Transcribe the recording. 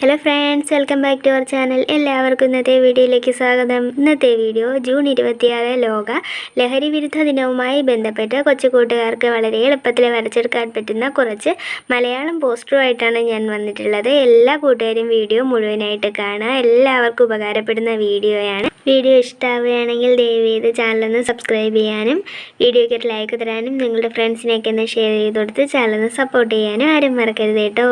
Hello friends, welcome back to our channel. എല്ലാവർക്കും ഇന്നത്തെ വീഡിയോയിലേക്ക് സ്വാഗതം. ഇന്നത്തെ വീഡിയോ ജൂൺ 26 ലോക ലഹരി വിരുദ്ധ ദിനവുമായി ബന്ധപ്പെട്ട് കൊച്ചു കൂട്ടുകാർക്ക് വളരെ എളുപ്പത്തിൽ വരച്ചെടുക്കാൻ പറ്റുന്ന കുറച്ച് മലയാളം പോസ്റ്ററുമായിട്ടാണ് ഞാൻ വന്നിട്ടുള്ളത്. എല്ലാ കൂട്ടുകാരും വീഡിയോ മുഴുവനായിട്ട് കാണുക. എല്ലാവർക്കും ഉപകാരപ്പെടുന്ന വീഡിയോയാണ്. വീഡിയോ ഇഷ്ടമാവുകയാണെങ്കിൽ ദയവേത് ചാനലൊന്ന് സബ്സ്ക്രൈബ് ചെയ്യാനും വീഡിയോയ്ക്ക് ഒരു ലൈക്ക് തരാനും നിങ്ങളുടെ ഫ്രണ്ട്സിനെയൊക്കെ ഒന്ന് ഷെയർ ചെയ്ത് കൊടുത്ത് ചാനലൊന്ന് സപ്പോർട്ട് ചെയ്യാനും ആരും മറക്കരുത് കേട്ടോ.